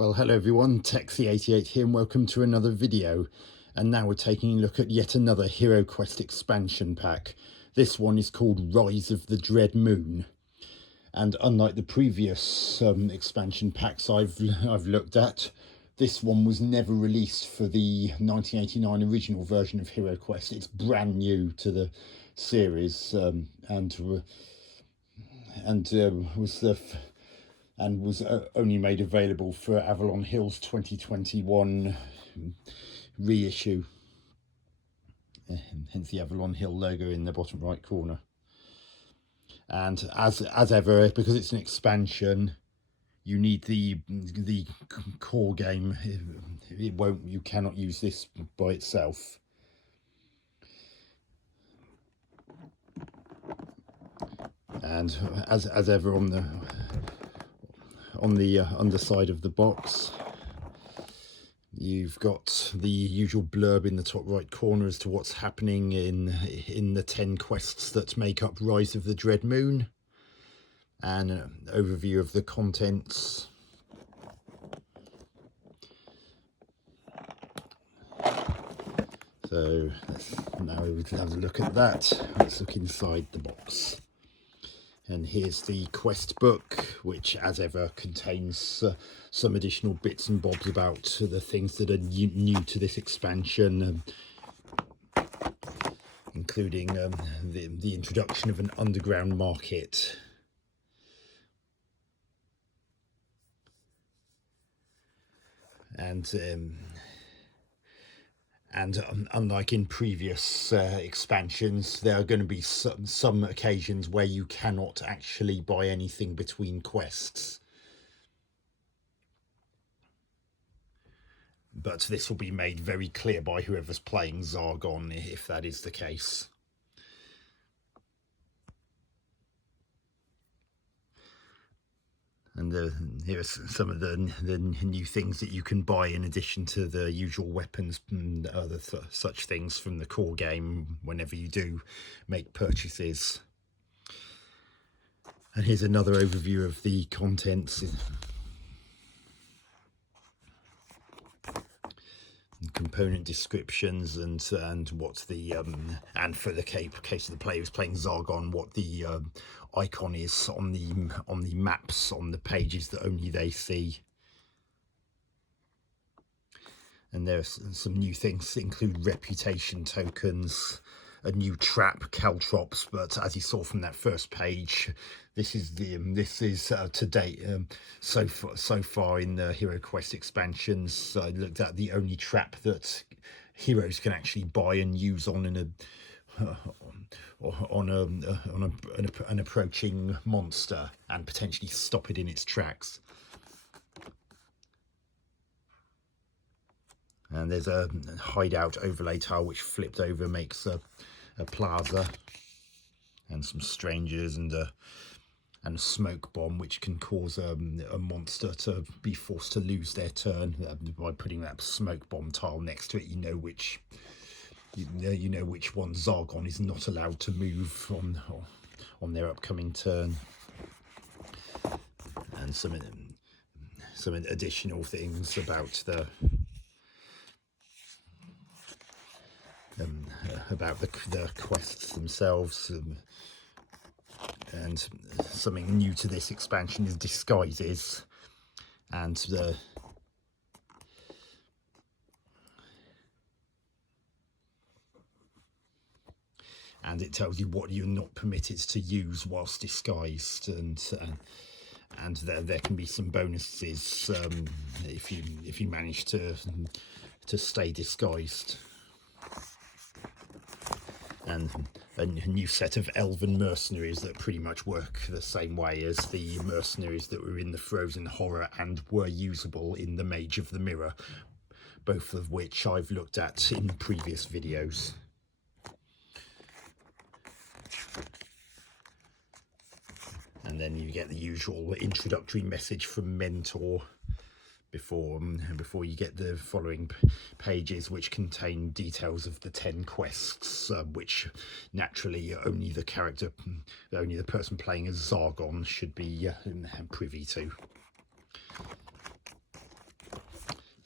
Well, hello everyone, Texie88 here and welcome to another video. And now we're taking a look at yet another HeroQuest expansion pack. This one is called Rise of the Dread Moon. And unlike the previous expansion packs I've looked at, this one was never released for the 1989 original version of HeroQuest. It's brand new to the series was only made available for Avalon Hill's 2021 reissue. Hence the Avalon Hill logo in the bottom right corner. And as ever, because it's an expansion, you need the core game. You cannot use this by itself. And as ever, on the underside of the box, you've got the usual blurb in the top right corner as to what's happening in the 10 quests that make up Rise of the Dread Moon, and an overview of the contents. So now we can have a look at that. Let's look inside the box. And here's the quest book, which as ever contains some additional bits and bobs about the things that are new to this expansion, including the introduction of an underground market. And unlike in previous expansions, there are going to be some occasions where you cannot actually buy anything between quests. But this will be made very clear by whoever's playing Zargon, if that is the case. And here are some of the new things that you can buy in addition to the usual weapons and other such things from the core game whenever you do make purchases. And here's another overview of the contents. Component descriptions and what the and for the case of the player who's playing Zargon, what the icon is on the maps on the pages that only they see. And there's some new things that include reputation tokens, a new trap, caltrops, but as you saw from that first page, this is to date so far in the HeroQuest expansions. I looked at the only trap that heroes can actually buy and use on an approaching monster and potentially stop it in its tracks. And there's a hideout overlay tile which flipped over makes a plaza, and some strangers, and a smoke bomb which can cause a monster to be forced to lose their turn. By putting that smoke bomb tile next to it, you know which one Zargon is not allowed to move on their upcoming turn. And some additional things about the quests themselves, and something new to this expansion is disguises, and it tells you what you're not permitted to use whilst disguised, and there can be some bonuses if you manage to stay disguised. And a new set of elven mercenaries that pretty much work the same way as the mercenaries that were in the Frozen Horror and were usable in the Mage of the Mirror, both of which I've looked at in previous videos. And then you get the usual introductory message from Mentor before you get the following pages, which contain details of the 10 quests, which naturally only the person playing as Zargon should be privy to.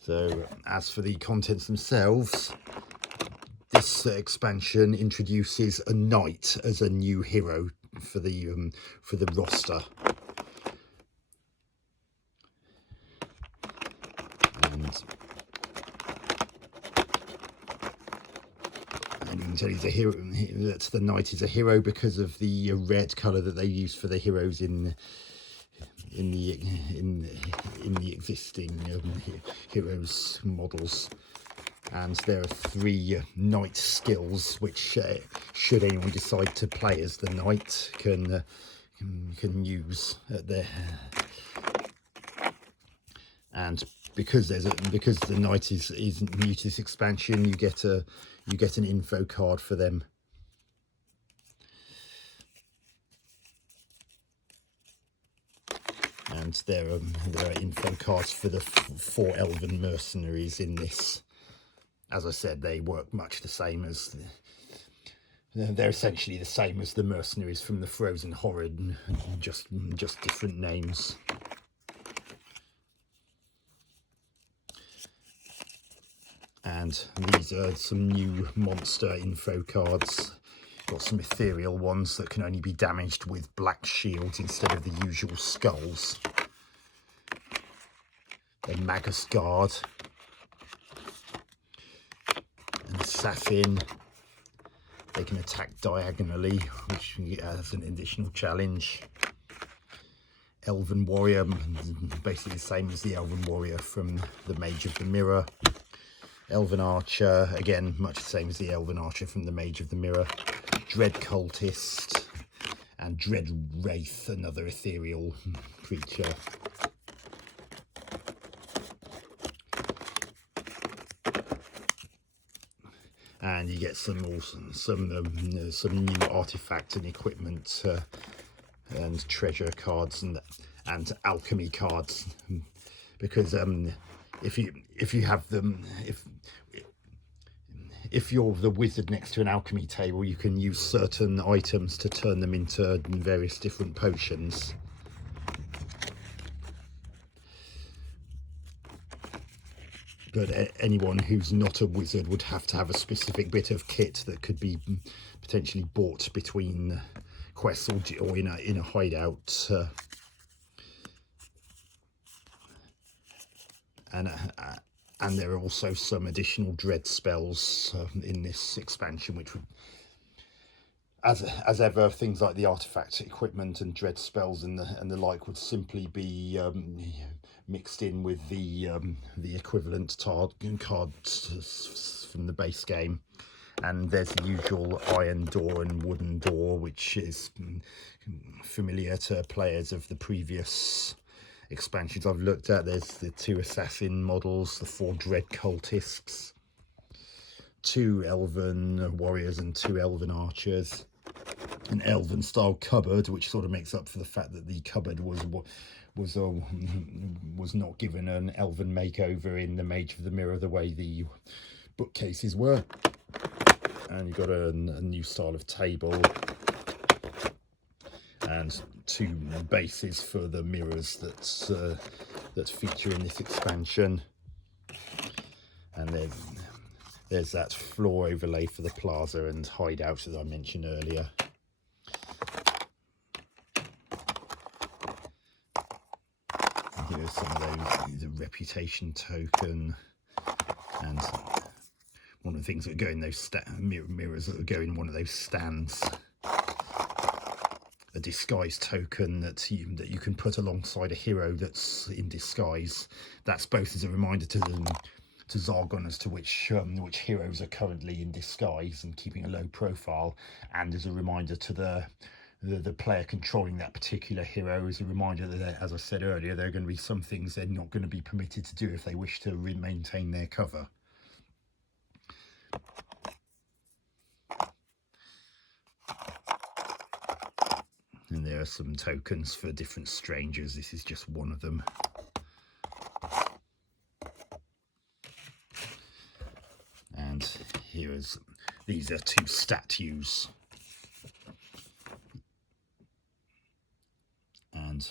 So as for the contents themselves, this expansion introduces a knight as a new hero for the roster. And you can tell he's a hero. That the knight is a hero because of the red colour that they use for the heroes in the existing heroes models. And there are 3 knight skills which, should anyone decide to play as the knight, can use at their. And because the knight is new to this expansion, you get an info card for them. And there are info cards for the 4 elven mercenaries in this. As I said, they work much the same as they're essentially the same as the mercenaries from the Frozen Horrid, just different names. And these are some new monster info cards. Got some ethereal ones that can only be damaged with black shields instead of the usual skulls. A Magus Guard. And Safin. They can attack diagonally, which adds an additional challenge. Elven Warrior, basically the same as the Elven Warrior from the Mage of the Mirror. Elven Archer, again, much the same as the Elven Archer from the Mage of the Mirror. Dread Cultist, and Dread Wraith, another ethereal creature. And you get some new artifact and equipment and treasure cards and alchemy cards, because if you have them, if you're the wizard next to an alchemy table, you can use certain items to turn them into various different potions. But anyone who's not a wizard would have to have a specific bit of kit that could be potentially bought between quests or in a hideout. And there are also some additional dread spells in this expansion, which would, as ever, things like the artifact equipment and dread spells and the like would simply be mixed in with the equivalent cards from the base game. And there's the usual iron door and wooden door, which is familiar to players of the previous expansions I've looked at. There's the 2 assassin models, the 4 dread cultists, 2 elven warriors and 2 elven archers, an elven style cupboard, which sort of makes up for the fact that the cupboard was not given an elven makeover in the Mage of the Mirror the way the bookcases were. And you've got a new style of table and 2 bases for the mirrors that feature in this expansion. And there's that floor overlay for the plaza and hideout, as I mentioned earlier. And here's some of those, the reputation token, and one of the things that go in those mirrors that go in one of those stands. A disguise token that you can put alongside a hero that's in disguise. That's both as a reminder to Zargon as to which heroes are currently in disguise and keeping a low profile, and as a reminder to the player controlling that particular hero, as a reminder that, as I said earlier, there are going to be some things they're not going to be permitted to do if they wish to maintain their cover. And there are some tokens for different strangers. This is just one of them. And these are 2 statues. And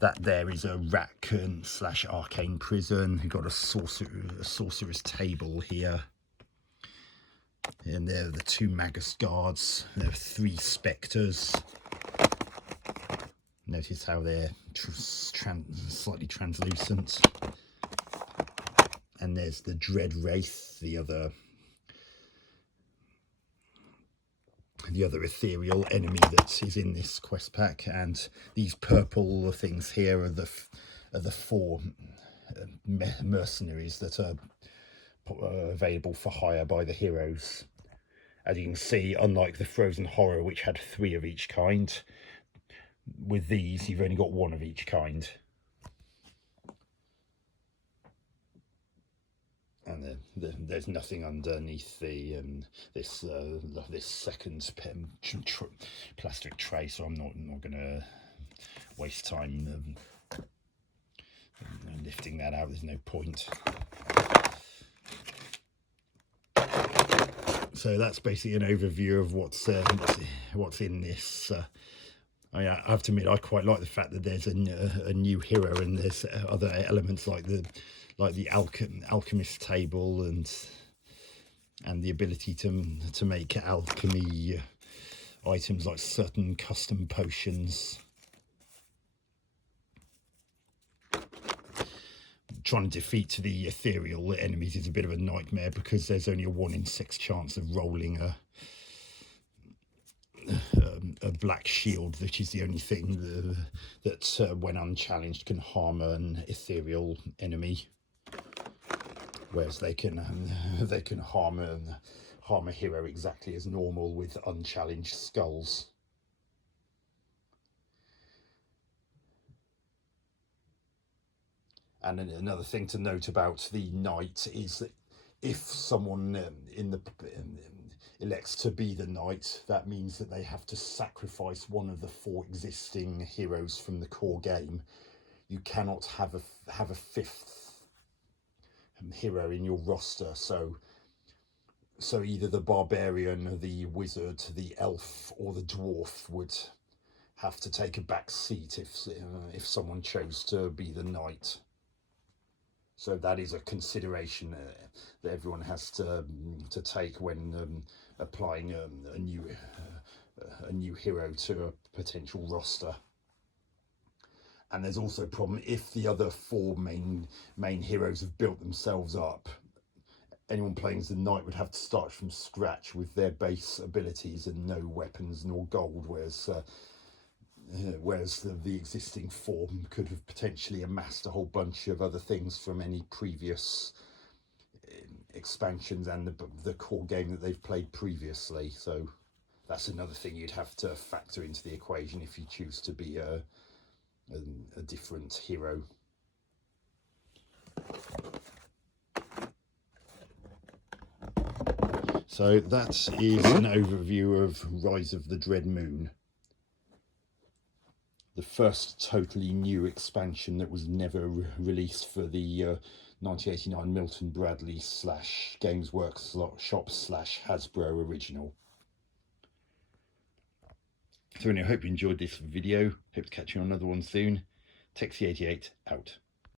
That there is a raccoon slash arcane prison. You've got a sorcerer's table here. And there are the 2 Magus guards. There are 3 spectres. Notice how they're slightly translucent. And there's the Dread Wraith, the other ethereal enemy that is in this quest pack. And these purple things here are the 4 mercenaries that are available for hire by the heroes. As you can see, unlike the Frozen Horror, which had 3 of each kind, with these you've only got 1 of each kind. And there's nothing underneath the this second plastic tray, so I'm not going to waste time lifting that out. There's no point. So that's basically an overview of what's in this. I have to admit, I quite like the fact that there's a new hero, and there's other elements like the alchemist table and the ability to make alchemy items like certain custom potions. Trying to defeat the ethereal enemies is a bit of a nightmare because there's only a 1 in 6 chance of rolling a black shield, which is the only thing that when unchallenged can harm an ethereal enemy, whereas they can harm a hero exactly as normal with unchallenged skulls. And another thing to note about the knight is that if someone elects to be the knight, that means that they have to sacrifice one of the 4 existing heroes from the core game. You cannot have a 5th hero in your roster, so either the barbarian, the wizard, the elf, or the dwarf would have to take a back seat if someone chose to be the knight. So that is a consideration that everyone has to take when applying a new hero to a potential roster. And there's also a problem if the other 4 main heroes have built themselves up. Anyone playing as the knight would have to start from scratch with their base abilities and no weapons nor gold, whereas the existing 4 could have potentially amassed a whole bunch of other things from any previous expansions and the core game that they've played previously. So that's another thing you'd have to factor into the equation if you choose to be a different hero. So that is an overview of Rise of the Dread Moon, the first totally new expansion that was never released for the 1989 Milton Bradley / Games Workshop / Hasbro original. So anyway, I hope you enjoyed this video. Hope to catch you on another one soon. Texie88 out.